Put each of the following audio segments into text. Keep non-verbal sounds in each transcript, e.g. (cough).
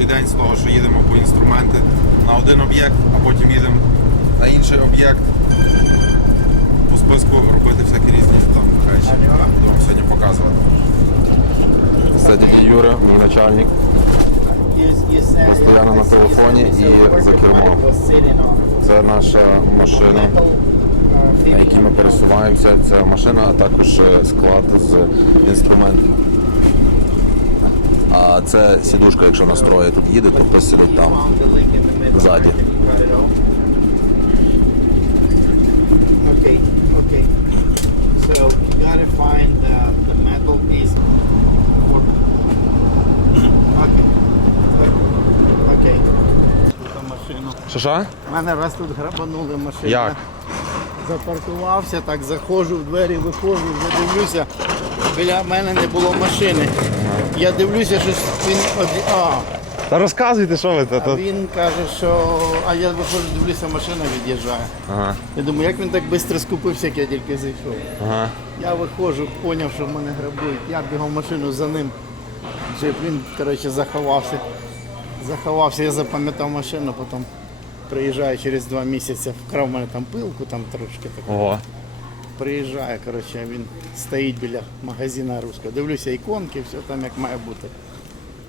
перший день з того, що їдемо по інструменти на один об'єкт, а потім їдемо на інший об'єкт. По списку робити всякі різні там речі. Вам сьогодні показувати. Дядя Юра, мій начальник. Постоянно на телефоні і за кермом. Це наша машина, на якій ми пересуваємося. Це машина, а також склад з інструментів. А це сідушка, якщо настроє тут їде, то хтось сидить там. Ззаді. Okay, okay. So you gotta find the, the metal piece. Okay. Okay. Тут машину. Що що? Мене раз тут грабанули машину. Як? Запаркувався, так заходжу в двері, виходжу, вже дивлюся. Біля мене не було машини. Я дивлюся, що він оді... а, Та розказуйте, що ви а він каже, що. А я виходжу, дивлюся, машина від'їжджає. Ага, Я думаю, як він так швидко скупився, як я тільки зайшов. ага. Я виходжу, зрозумів, що мене грабують. Я бігав машину за ним. Джип, він, коротше, заховався. Заховався, я запам'ятав машину, потім приїжджаю через два місяці, вкрав мене там пилку, там трошки таку. Ого. Приїжджає, коротше, він стоїть біля магазина руського. Дивлюся іконки, все там як має бути.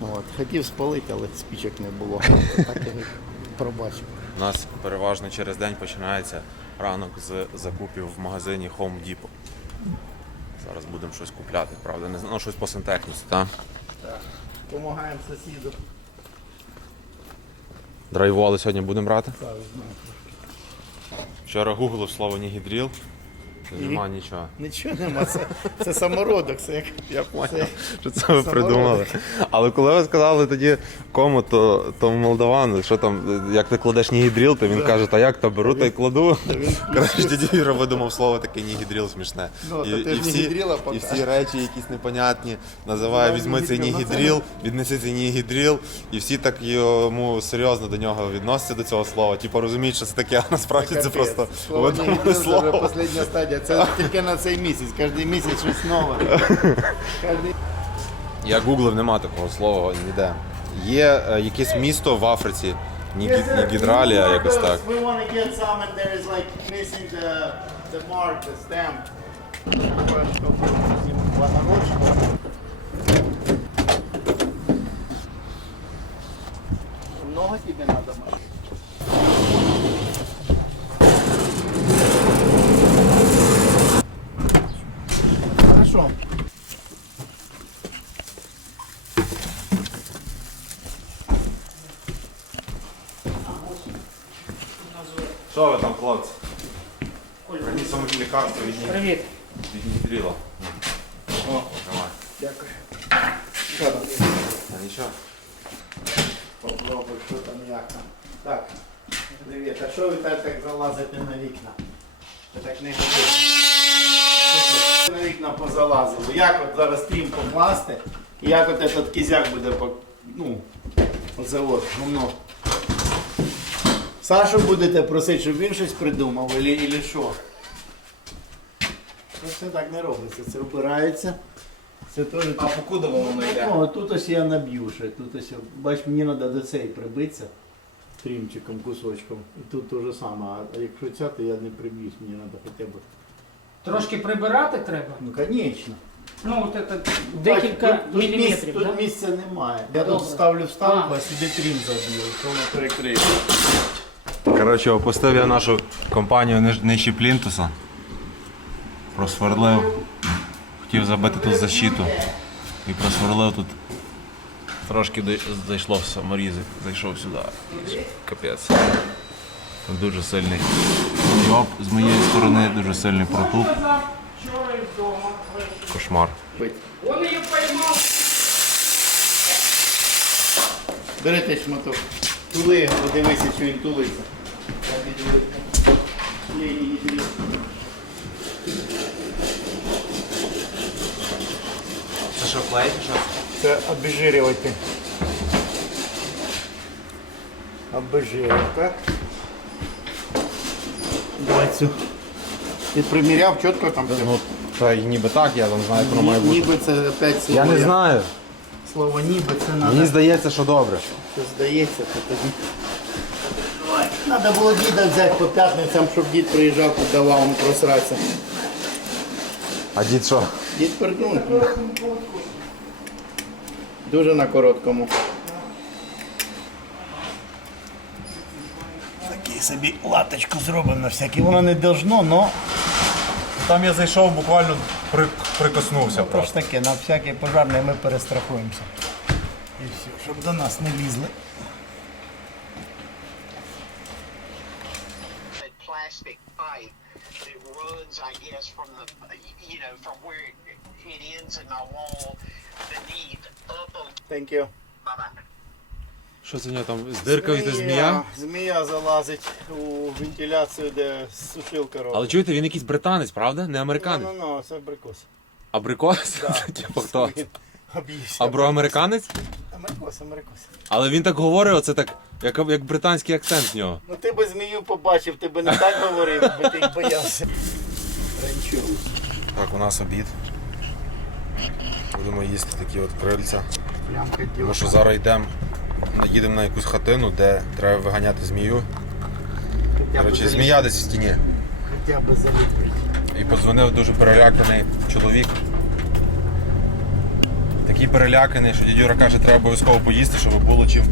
От. Хотів спалити, але спічок не було. (laughs) Так я пробачив. У нас переважно через день починається ранок з закупів в магазині Home Depot. Зараз будемо щось купляти, правда, не знаю, ну, щось по сантехніці, так? Помагаємо сусіду. Драйволи сьогодні будемо брати. Вчора гуглив слово нігідріл. Нема нічого. Нічого нема, це, це самородок, це як Я поняв, Це що це ви придумали. Але коли ви сказали тоді кому, то, то молдавану, що там, як ти кладеш нігідріл, то він каже, та як то беру та й кладу. Коротше, Юра видумав слово таке нігідріл смішне. Ну, то ти ж нігідріла і всі речі якісь непонятні називає, Ну, візьми цей нігідріл, ну, віднеси цей нігідріл, і всі так йому серйозно до нього відносяться до цього слова. Типу розуміють, що це таке, а насправді це просто Слово видумане «нігідріл» це вже слово. остання стадія. Це тільки на цей місяць. Кожен місяць щось нове. Кожний- Я гуглив, нема такого слова ніде. Є е, якесь місто в Африці, Нігі- Нігідралія, якось так. We want to get some and there is like missing the, the mark, the stamp. Много тебе надо, Маш? Хорошо. Що ви там, хлопці? Раніше самі лікарство від Ні- Привіт. від. О, Давай. дякую. Що там? А нічого. Попробуй, що там як там. Так, привіт. А що ви так, так залазите на вікна? Це так не ходить. На вікна позалазили. Як от зараз стрім покласти, і як от этот кізяк буде по. Ну, оце от, воно. Сашу будете просити, щоб він щось придумав, или що? Це все так не робиться. Це обирається. Це теж. А покуди воно йде? Ну, тут ось я наб'ю ще. Тут ось, бач, мені треба до цієї прибитися трімчиком, кусочком. І тут те ж саме. А якщо ця, то я не приб'юсь, мені треба хоча б. Трошки прибирати треба. Ну, звісно. Ну, от це декілька Бач, тут, тут, міліметрів, місця, тут місця немає. Я Добре. тут ставлю вставку, А. а сюди трім заб'ю, що воно перекриє. Коротше, опустив я нашу компанію ниж- нижче плінтуса. Просверлив. Хотів забити тут защиту. І просверлив тут. Трошки дой- зайшло в саморізик, зайшов сюди. Капець. Дуже сильний йоп з моєї сторони, дуже сильний протуп. Кошмар. Вони її поймав. Бери шматок. Тули його, подивися, що він тулиться. Це що, клей чи що? Це обезжирювати. Обезжирювати. Цю. Ти приміряв чітко там все? Ну, та й ніби так, я там знаю, Ні- Ніби це опять Я не знаю. Слово ніби це Мені надо. здається, що добре. Що здається, то тоді. Ой, Надо було діда взяти по п'ятницям, щоб дід приїжджав, тут давав йому просратися. А дід що? Дід пердун. Дуже на короткому. Такий собі латочку зробимо на всякий. Воно не должно, но Там я зайшов, буквально прикоснувся. то ж таке, на всякий пожарний ми перестрахуємося. І все, щоб до нас не лізли. a plastic pipe that runs, I guess, from the, you know, from where it, it ends in the wall beneath up on. Thank you. Bye-bye. Що це у нього там з диркою йде змія? Змія залазить у вентиляцію, де сушилка робить. Але чуєте, він якийсь британець, правда? Не Ну, американець. ну, ну, це абрикос. Абрикос? (laughs) Типу хто? Об'ївся. Аброамериканець? Америкос, америкос. Але він так говорить, оце так, як, як британський акцент в нього. Ну ти би змію побачив, ти би не так говорив, би ти їх боявся. Ранчу. Так, у нас обід. Будемо їсти такі от крильця. Тому що зараз йдемо, їдемо на якусь хатину, де треба виганяти змію. Коротше, змія десь в стіні. Хоча б. І подзвонив дуже переляканий чоловік. Такий переляканий, що дядюра каже, треба обов'язково поїсти, щоб було чим,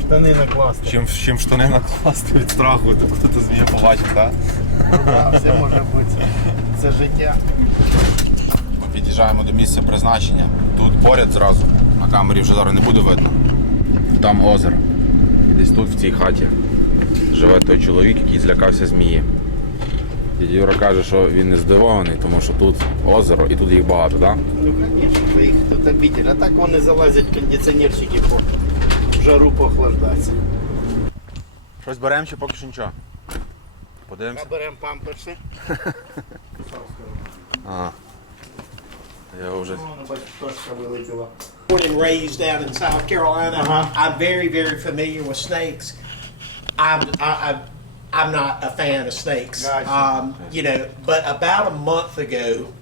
Штани накласти. чим, чим штани накласти від страху, коли ти змію побачив, так? Да, все може бути. Це життя. Ми під'їжджаємо до місця призначення. Тут поряд зразу. На камері вже зараз не буде видно. Там озеро. І десь тут, в цій хаті, живе той чоловік, який злякався змії. Дядя Юра каже, що він не здивований, тому що тут озеро і тут їх багато, так? Ну, звісно, ви їх тут обідели. А так вони залазять кондиціонерчики по жару похлаждатися. Щось беремо чи поки що нічого. Подивимося. Наберемо памперси. (laughs) Ага. Я вже. Воно, бачиш, кошка вилетіла. Born and raised down in South Carolina. Uh-huh. I'm very, very familiar with snakes. I'm, I, I, I'm not a fan of snakes. Gotcha. Um, you know, but about a month ago,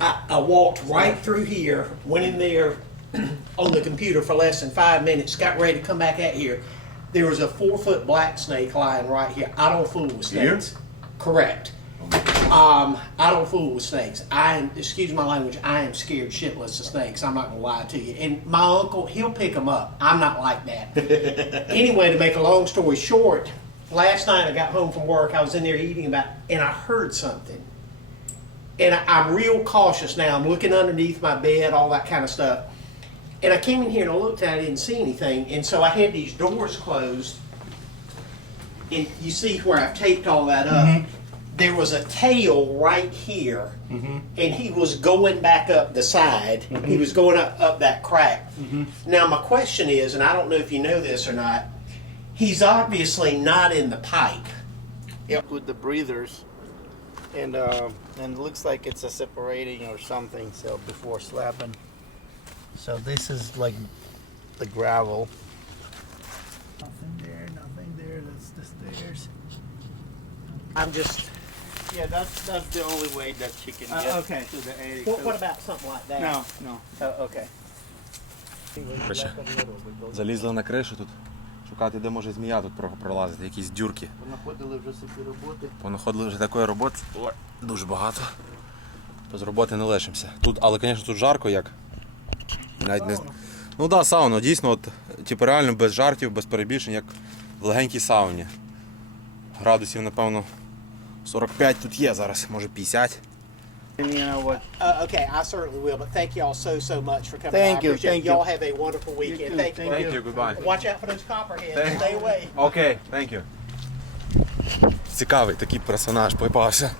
I, I walked right through here, went in there (clears throat) on the computer for less than five minutes, got ready to come back out here. There was a four foot black snake lying right here. I don't fool with snakes. Correct. Um, I don't fool with snakes. I am, excuse my language, I am scared shitless of snakes. I'm not gonna lie to you. And my uncle, he'll pick them up. I'm not like that. (laughs) anyway, to make a long story short, last night I got home from work. I was in there eating about, and I heard something. And I, I'm real cautious now. I'm looking underneath my bed, all that kind of stuff. And I came in here and I looked and I didn't see anything. And so I had these doors closed. And you see where I've taped all that up. There was a tail right here. Mm-hmm. And he was going back up the side. He mm-hmm. was going up, up that crack. Mm-hmm. Now, my question is, and I don't know if you know this or not, he's obviously not in the pipe. With the breathers. And uh, and it looks like it's a separating or something so before slapping. So this is like the gravel. Nothing there, nothing there. That's the stairs. I'm just. Yeah, that's that's the only way that she can Uh, get okay. to the attic. What, what about something like that? No, no. Oh, okay. Короче, Залізли на кришу тут. Шукати, де може змія тут про- пролазити, якісь дюрки. Понаходили вже собі роботи. Понаходили вже такої роботи ой, дуже багато. Без роботи не лишимося. Тут, але, звісно, тут жарко як. Навіть не... з- Ну так, да, сауна, дійсно, от, типу, реально без жартів, без перебільшень, як в легенькій сауні. Градусів, напевно, 45 тут є зараз, може 50. And you know what? Uh, okay, I certainly will. But thank y'all so so much for coming. Thank I you, appreciate thank it. Y'all have a wonderful weekend. too, thank, thank you. you. goodbye. Watch out for those copperheads. Thank- Stay away. Okay. thank you. Цікавий такий персонаж попався.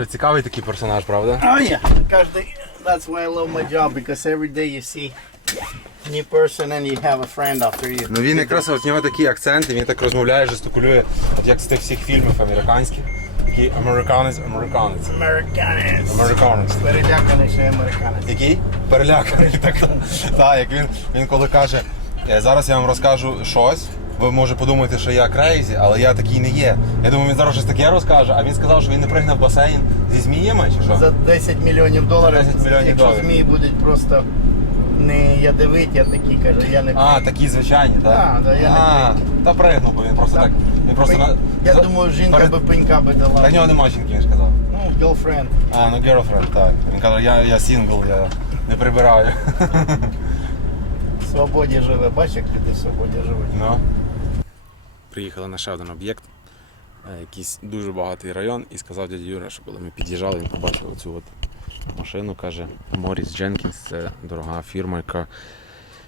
Що цікавий такий персонаж, правда? Oh yeah. Каждый, that's why I love my job because every day you see new person and you have a friend after you. Ну він якраз от в нього такі акценти, він так розмовляє, жестикулює, от як з тих всіх фільмів американських. Такий американець, американець. Americanus. Американець. Переляканий ще американець. Який? Переляканий. Так, (laughs) так, як він, він коли каже Е, Зараз я вам розкажу щось. Ви може подумаєте, що я крейзі, але я такий не є. Я думаю, він зараз щось таке розкаже, а він сказав, що він не пригне в басейн зі зміями чи що? За 10 мільйонів доларів, 10 мільйонів якщо доларів. змії будуть просто не ядовиті, а такі, каже, я не А, такі звичайні, так? Да, да, я не а, та пригнув, бо він просто Так. так. Він просто на... Я за- думаю, жінка перед- би пенька би дала. Та в нього нема жінки, він ж казав. Ну, girlfriend. А, ну girlfriend, так. Він каже, я, я сингл, я не прибираю. В свободі живе. Бачиш, як люди в свободі живуть. Ну. Приїхали на ще один об'єкт, е, якийсь дуже багатий район, і сказав дядя Юра, що коли ми під'їжджали, він побачив оцю от машину, каже, Моріс Дженкінс, це дорога фірма, яка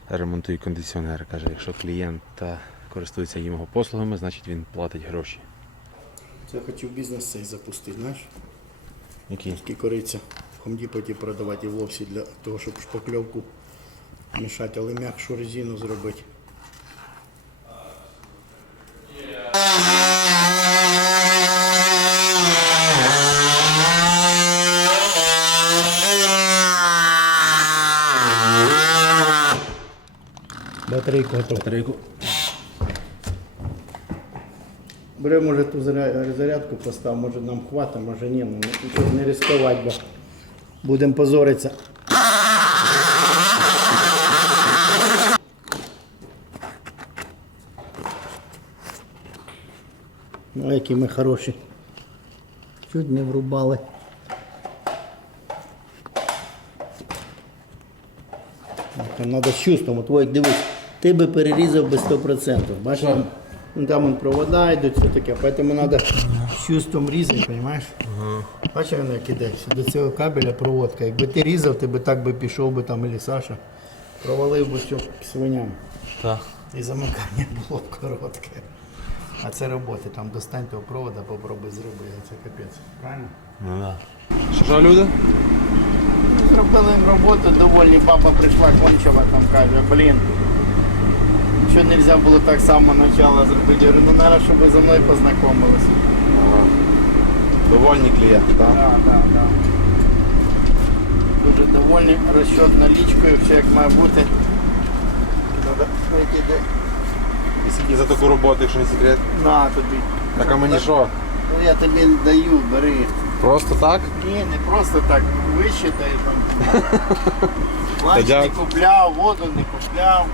ремонтує кондиціонери. Каже, якщо клієнт е, користується його послугами, значить він платить гроші. Це я хотів бізнес цей запустити, знаєш? Які? Такі кориця в хомдіпоті продавати і в лобсі для того, щоб шпакльовку мішати, але м'якшу резину зробити. Батарейку готова. Батарейку. Бери, може, ту зарядку постав, може нам хватить, може ні, ну нічого не ризикувати, бо будемо позоритися. Ну, які ми хороші. Чуть не врубали. Там треба з чувством, от дивись, ти би перерізав би 100%. Бачиш, там, ну, там вон провода йдуть, все таке, поэтому треба чувством різати, розумієш? Бачиш, воно як іде, до цього кабеля проводка. Якби ти різав, ти би так би пішов би там, і Саша, провалив би все к свиням. Так. І замикання було б коротке. А це роботи, там достань того провода, попробуй зроби, це капець. Правильно? Ну да. Що ж, люди? Зробили роботу доволі, баба прийшла кончила, там каже, блін. Що не можна було так само начало зробити? Я говорю, ну треба, щоб ви зі мною познайомилися. Довольні клієнти, так? Так, так, так. Дуже довольні, розчет налічкою, все як має бути. Треба де. І скільки за таку роботу, якщо не секрет? На тобі. Так а мені що? Ну я тобі даю, бери. Просто так? Ні, не просто так висчитай там. (laughs) Ланч не купляв, воду не купляв.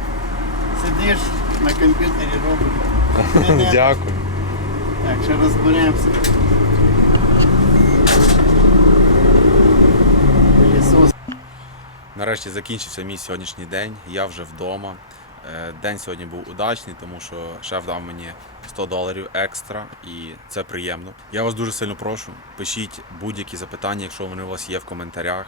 Сидиш на комп'ютері робиш. (laughs) Дякую. Так, ще розберемося. Нарешті закінчився мій сьогоднішній день. Я вже вдома. Е, День сьогодні був удачний, тому що шеф дав мені 100 доларів екстра, і це приємно. Я вас дуже сильно прошу. Пишіть будь-які запитання, якщо вони у вас є в коментарях.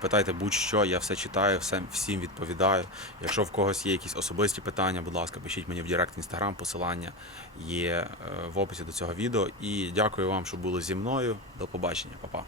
Питайте будь-що, я все читаю, все, всім відповідаю. Якщо в когось є якісь особисті питання, будь ласка, пишіть мені в Директ інстаграм, посилання є е, в описі до цього відео. І дякую вам, що були зі мною. До побачення, Па-па.